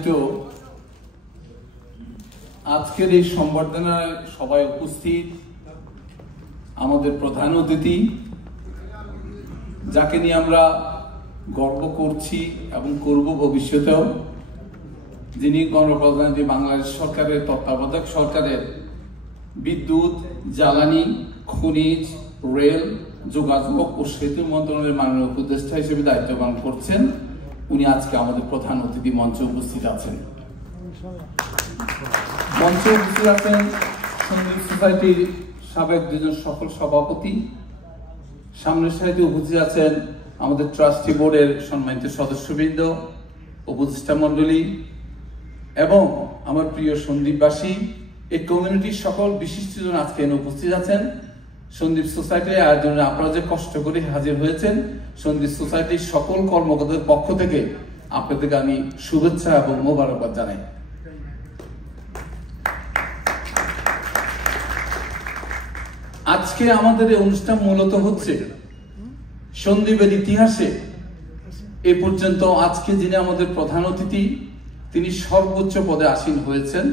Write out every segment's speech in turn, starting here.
আয়োজিত আজকের এই সংবর্ধনায় সবাই উপস্থিত আমাদের প্রধান অতিথি, যাকে নিয়ে আমরা গর্ব করছি এবং করব ভবিষ্যতেও, যিনি গণপ্রজাতন্ত্রী বাংলাদেশ সরকারের তত্ত্বাবধায়ক সরকারের বিদ্যুৎ, জ্বালানি, খনিজ, রেল, যোগাযোগ ও সেতু মন্ত্রণালয়ের মাননীয় উপদেষ্টা হিসেবে দায়িত্ব পালন করছেন। উনি আজকে আমাদের প্রধান অতিথি মঞ্চে উপস্থিত আছেন। মঞ্চে উপস্থিত আছেন সন্দীপ সোসাইটির সাবেক দুজন সফল সভাপতি। সামনের সারিতে উপস্থিত আছেন আমাদের ট্রাস্টি বোর্ডের সম্মানিত সদস্যবৃন্দ, উপদেষ্টা মণ্ডলী এবং আমার প্রিয় সন্দীপবাসী। এই কমিউনিটির সকল বিশিষ্টজন আজকে এনে উপস্থিত আছেন। সন্দীপ সোসাইটির আয়োজনে আপনারা যে কষ্ট করে হাজির হয়েছেন, সন্দীপ সোসাইটির সকল কর্মকর্তাদের পক্ষ থেকে আপনাদেরকে আমি শুভেচ্ছা এবং মোবারকবাদ জানাই। আজকে আমাদের এই অনুষ্ঠান মূলত হচ্ছে সন্দীপের ইতিহাসে এ পর্যন্ত আজকে যিনি আমাদের প্রধান অতিথি, তিনি সর্বোচ্চ পদে আসীন হয়েছেন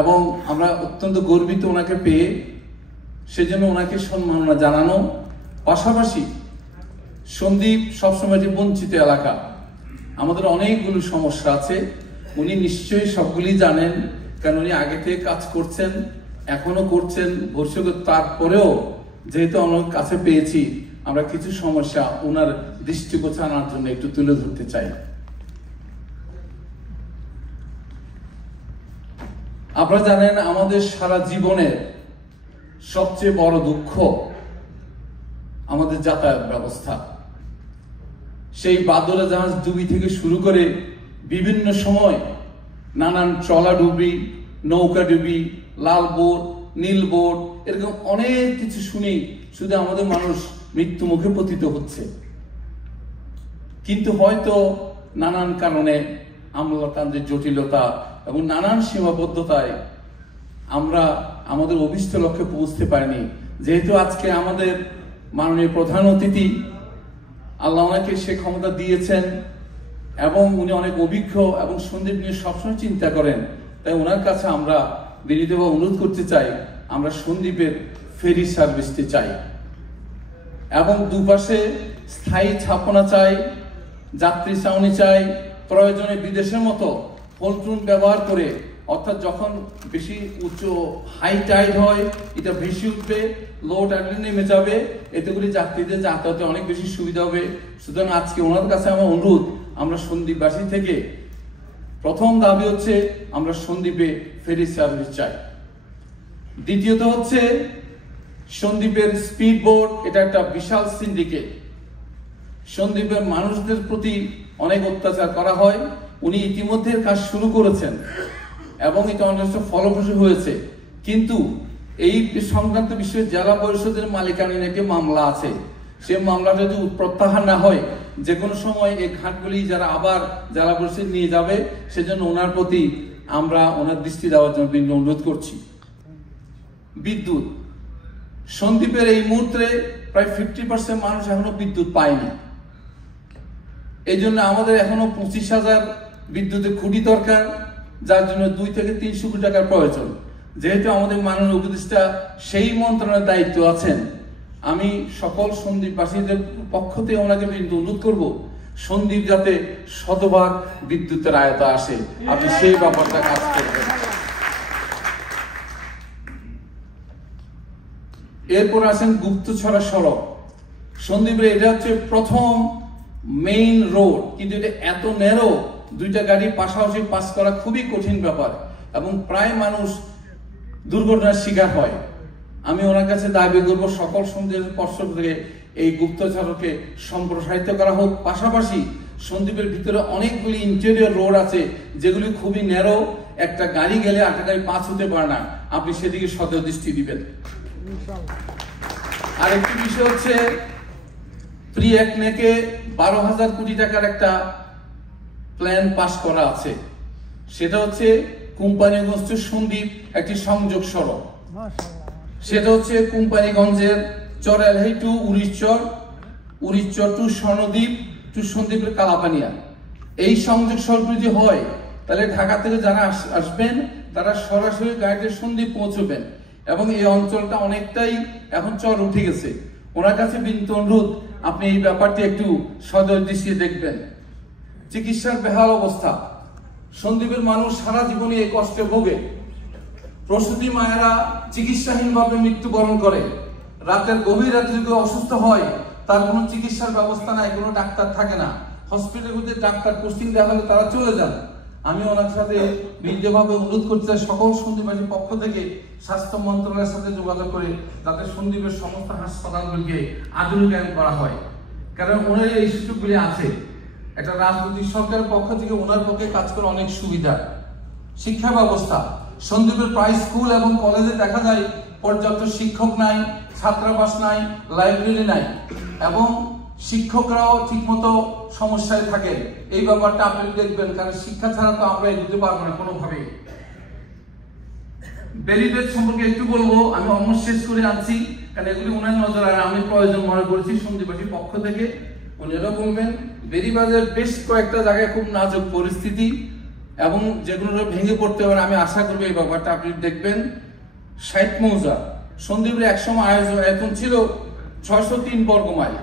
এবং আমরা অত্যন্ত গর্বিত ওনাকে পেয়ে। সেজন্য ওনাকে সম্মাননা জানানো, পাশাপাশি সন্দীপ সবসময় যে বঞ্চিত এলাকা, আমাদের অনেকগুলো সমস্যা আছে, উনি নিশ্চয়ই সবগুলি জানেন, কারণ উনি আগে থেকে কাজ করছেন, এখনো করছেন, ভবিষ্যতে। তারপরেও যেহেতু আমার কাছে পেয়েছি, আমরা কিছু সমস্যা ওনার দৃষ্টিগোচর আনার জন্য একটু তুলে ধরতে চাই। আপনারা জানেন আমাদের সারা জীবনের সবচেয়ে বড় দুঃখ আমাদের যাতায়াত ব্যবস্থা। সেই বাদরা জাহাজ ডুবি থেকে শুরু করে বিভিন্ন সময় নানান ট্রলাডুবি, নৌকা ডুবি, লাল বোট, নীল বোট, এরকম অনেক কিছু শুনি, শুধু আমাদের মানুষ মৃত্যু মুখে পতিত হচ্ছে। কিন্তু হয়তো নানান কারণে, আমলাতান্ত্রিক জটিলতা এবং নানান সীমাবদ্ধতায় আমরা আমাদের অভীষ্ট লক্ষ্যে পৌঁছতে পারিনি। যেহেতু আজকে আমাদের মাননীয় প্রধান অতিথি, আল্লাহ ওনাকে সে ক্ষমতা দিয়েছেন এবং উনি অনেক অভিজ্ঞ এবং সন্দীপ নিয়ে সবসময় চিন্তা করেন, তাই ওনার কাছে আমরা বিনীতভাবে অনুরোধ করতে চাই, আমরা সন্দীপের ফেরি সার্ভিসটি চাই এবং দুপাশে স্থায়ী ছাপনা চাই, যাত্রী ছাউনি চাই, প্রয়োজনে বিদেশের মতো পন্টুন ব্যবহার করে, অর্থাৎ যখন বেশি উচ্চ হাই টাইড হয় এটা ভেসে উঠবে, লো টাইডে নেমে যাবে, এতে করে যাত্রীদের যাতায়াতে অনেক বেশি সুবিধা হবে। সুতরাং আজকে ওনার কাছে আমার অনুরোধ, আমরা সন্দীপবাসী থেকে প্রথম দাবি হচ্ছে আমরা সন্দীপে ফেরি সার্ভিস চাই। দ্বিতীয়ত হচ্ছে সন্দীপের স্পিড বোট, এটা একটা বিশাল সিন্ডিকেট। সন্দীপের মানুষদের প্রতি অনেক অত্যাচার করা হয়। উনি ইতিমধ্যে কাজ শুরু করেছেন এবং এটা অনেক ফলপ্রসূ হয়েছে, কিন্তু এই সংক্রান্ত বিষয়ে জেলা পরিষদের মালিকানাধীন একটি মামলা আছে। সেই মামলাটা যদি প্রত্যাহার না হয়, যে কোনো সময় এই ঘাটগুলি যারা আবার জেলা পরিষদ নিয়ে যাবে, সেজন্য ওনার প্রতি আমরা ওনার দৃষ্টি দেওয়ার জন্য বিনীত অনুরোধ করছি। বিদ্যুৎ, সন্দীপের এই মুহূর্তে প্রায় 50% মানুষ এখনো বিদ্যুৎ পায়নি। এই জন্য আমাদের এখনো 25,000 বিদ্যুতের খুঁটি দরকার, যার জন্য 2 থেকে 300 কোটি টাকার প্রয়োজন। যেহেতু আমাদের মাননীয় উপদেষ্টা সেই মন্ত্রণালয়ের দায়িত্ব আছেন, আমি সকল সন্দীপবাসীদের পক্ষ থেকে ওনাকে অনুরোধ করব, সন্দীপ যাতে শতভাগ বিদ্যুতের আয়তা আসে, আপনি সেই ব্যাপারটা কাজ করবেন। এরপর আসেন গুপ্তছড়া সড়ক। সন্দীপের এটা হচ্ছে প্রথম মেইন রোড, কিন্তু এটা এত ন্যারো, দুইটা গাড়ি পাশাপাশি পাস করা খুবই কঠিন ব্যাপার এবং প্রায় মানুষ দুর্ঘটনার শিকার হয়। আমি ওনার কাছে দাবি করবো সকল সন্দীপের পক্ষ থেকে এই গুপ্তছড়াকে সম্প্রসারিত করা হোক। পাশাপাশি সন্দীপের ভিতরে অনেকগুলি ইন্টেরিয়র রোড আছে যেগুলি খুবই ন্যারো, একটা গাড়ি গেলে আরেকটা গাড়ি পাস হতে পারে না, আপনি সেদিকে সদয় দৃষ্টি দিবেন। আরেকটি বিষয় হচ্ছে প্রি-একনেকে 12,000 কোটি টাকার একটা প্ল্যান পাস করা আছে, সেটা হচ্ছে কোম্পানিগঞ্জ টু সন্দীপ একটি সংযোগ সড়ক। সেটা হচ্ছে কোম্পানিগঞ্জের চরাইলহাই টু উড়িষ্যর, উড়িষ্যর টু স্বর্ণদ্বীপ টু সন্দীপের কালাপানিয়া। এই সংযোগ সড়ক যদি হয় তাহলে ঢাকা থেকে যারা আসবেন তারা সরাসরি গাড়িতে সন্দ্বীপ পৌঁছবেন এবং এই অঞ্চলটা অনেকটাই এখন চর উঠে গেছে। ওনার কাছে বিনীত অনুরোধ, আপনি এই ব্যাপারটি একটু সদয় দৃষ্টিতে দেখবেন। চিকিৎসার বেহাল অবস্থা, সন্দ্বীপের মানুষ সারা জীবনে এই কষ্টে ভোগে। প্রসূতি মায়েরা চিকিৎসাহীনভাবে মৃত্যুবরণ করে, রাতের গভীর রাতে যদি অসুস্থ হয় তার কোনো চিকিৎসার ব্যবস্থা নাই, কোনো ডাক্তার থাকে না। হসপিটালগুলোতে ডাক্তার পোস্টিং দেওয়া হলে তারা চলে যান। আমি ওনার সাথে বিনীতভাবে অনুরোধ করতে চাই সকল সন্দ্বীপবাসীর পক্ষ থেকে স্বাস্থ্য মন্ত্রণালয়ের সাথে যোগাযোগ করে যাতে সন্দ্বীপের সমস্ত হাসপাতালগুলিকে আধুনিকায়ন করা হয়, কারণ ওনার এই সুযোগগুলি আছে। একটা রাজনৈতিক সরকারের পক্ষ থেকে ওনার পক্ষে কাজ করা অনেক সুবিধা। শিক্ষা ব্যবস্থা, সন্দ্বীপের প্রায় স্কুল এবং কলেজে দেখা যায় পর্যাপ্ত শিক্ষক নাই, ছাত্রাবাস নাই, লাইব্রেরি নাই এবং শিক্ষকরাও ঠিকমতো সমস্যায় থাকেন। এই ব্যাপারটা আপনি দেখবেন, কারণ শিক্ষা ছাড়া তো আমরা এগোতে পারবো না কোনোভাবে। বেরিবেদ সম্পর্কে একটু বলবো, আমি অলমোস্ট শেষ করে আনছি, কারণ এগুলি ওনার নজর আর আমি প্রয়োজন মনে করেছি সন্দ্বীপবাসীর পক্ষ থেকে। উনিরা বলবেন বেরিবাদের বেশ কয়েকটা জায়গায় খুব নাজুক পরিস্থিতি এবং যেগুলো ভেঙে পড়তে পারে। আমি আশা করবো এই ব্যাপারটা আপনি দেখবেন। 60 মৌজা, সন্দ্বীপের একসময় আয়তন ছিল 603 বর্গ মাইল,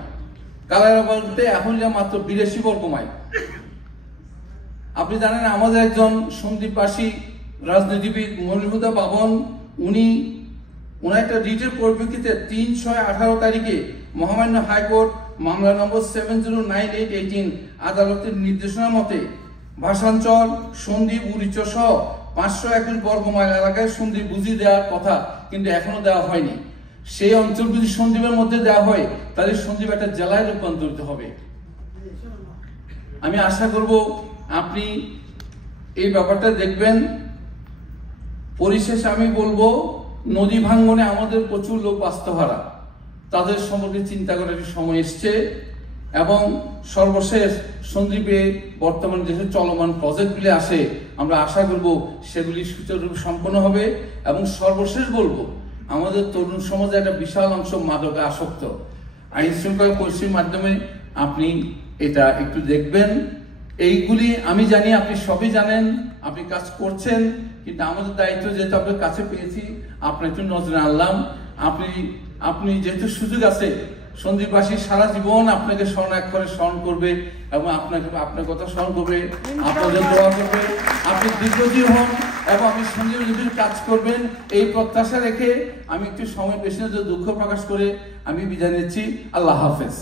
কালারাবাদে এখন যা মাত্র 82 বর্গ মাইল। আপনি জানেন আমাদের একজন সন্দ্বীপবাসী রাজনীতিবিদ মনিরহুদা বাবন, উনি একটা রিটের পরিপ্রেক্ষিতে 3/6/18 তারিখে মহামান্য হাইকোর্ট মামলা নম্বর 7098/18 আদালতের নির্দেশনা মতে ভাষাঞ্চল সন্দ্বীপ উড়িচর সহ 521 বর্গ মাইল এলাকায় সন্দ্বীপ বুঝিয়ে দেওয়ার কথা, কিন্তু এখনো দেওয়া হয়নি। সেই অঞ্চল যদি সন্দ্বীপের মধ্যে দেওয়া হয় তাহলে সন্দ্বীপ একটা জেলায় রূপান্তরিত হবে। আমি আশা করব আপনি এই ব্যাপারটা দেখবেন। পরিশেষে আমি বলবো, নদী ভাঙ্গনে আমাদের প্রচুর লোক বাস্তুহারা, তাদের সম্পর্কে চিন্তা করার সময় এসছে। এবং সর্বশেষ সন্দ্বীপে বর্তমানে যেসব চলমান প্রজেক্টগুলি আসে আমরা আশা করব সেগুলি সুচারুরূপে সম্পন্ন হবে। এবং সর্বশেষ বলবো, আমাদের তরুণ সমাজে একটা বিশাল অংশ মাদকে আসক্ত। আইন শৃঙ্খলা পরিস্থিতির মাধ্যমে আপনি এটা একটু দেখবেন। এইগুলি আমি জানি আপনি সবই জানেন, আপনি কাজ করছেন, কিন্তু আমাদের দায়িত্ব যেহেতু আপনার কাছে পেয়েছি আপনার একটু নজরে আনলাম। আপনি যেহেতু সুযোগ আছে, সন্দ্বীপবাসী সারা জীবন আপনাকে স্মরণাক্ষরে স্মরণ করবে এবং আপনার কথা স্মরণ করবে, আপনাদের দোয়া করবে, আপনি দীর্ঘজীবী হন এবং আপনি সন্দ্বীপের কাজ করবেন এই প্রত্যাশা রেখে আমি একটু সময় বেশি দুঃখ প্রকাশ করে আমি বিদায় নিচ্ছি। আল্লাহ হাফেজ।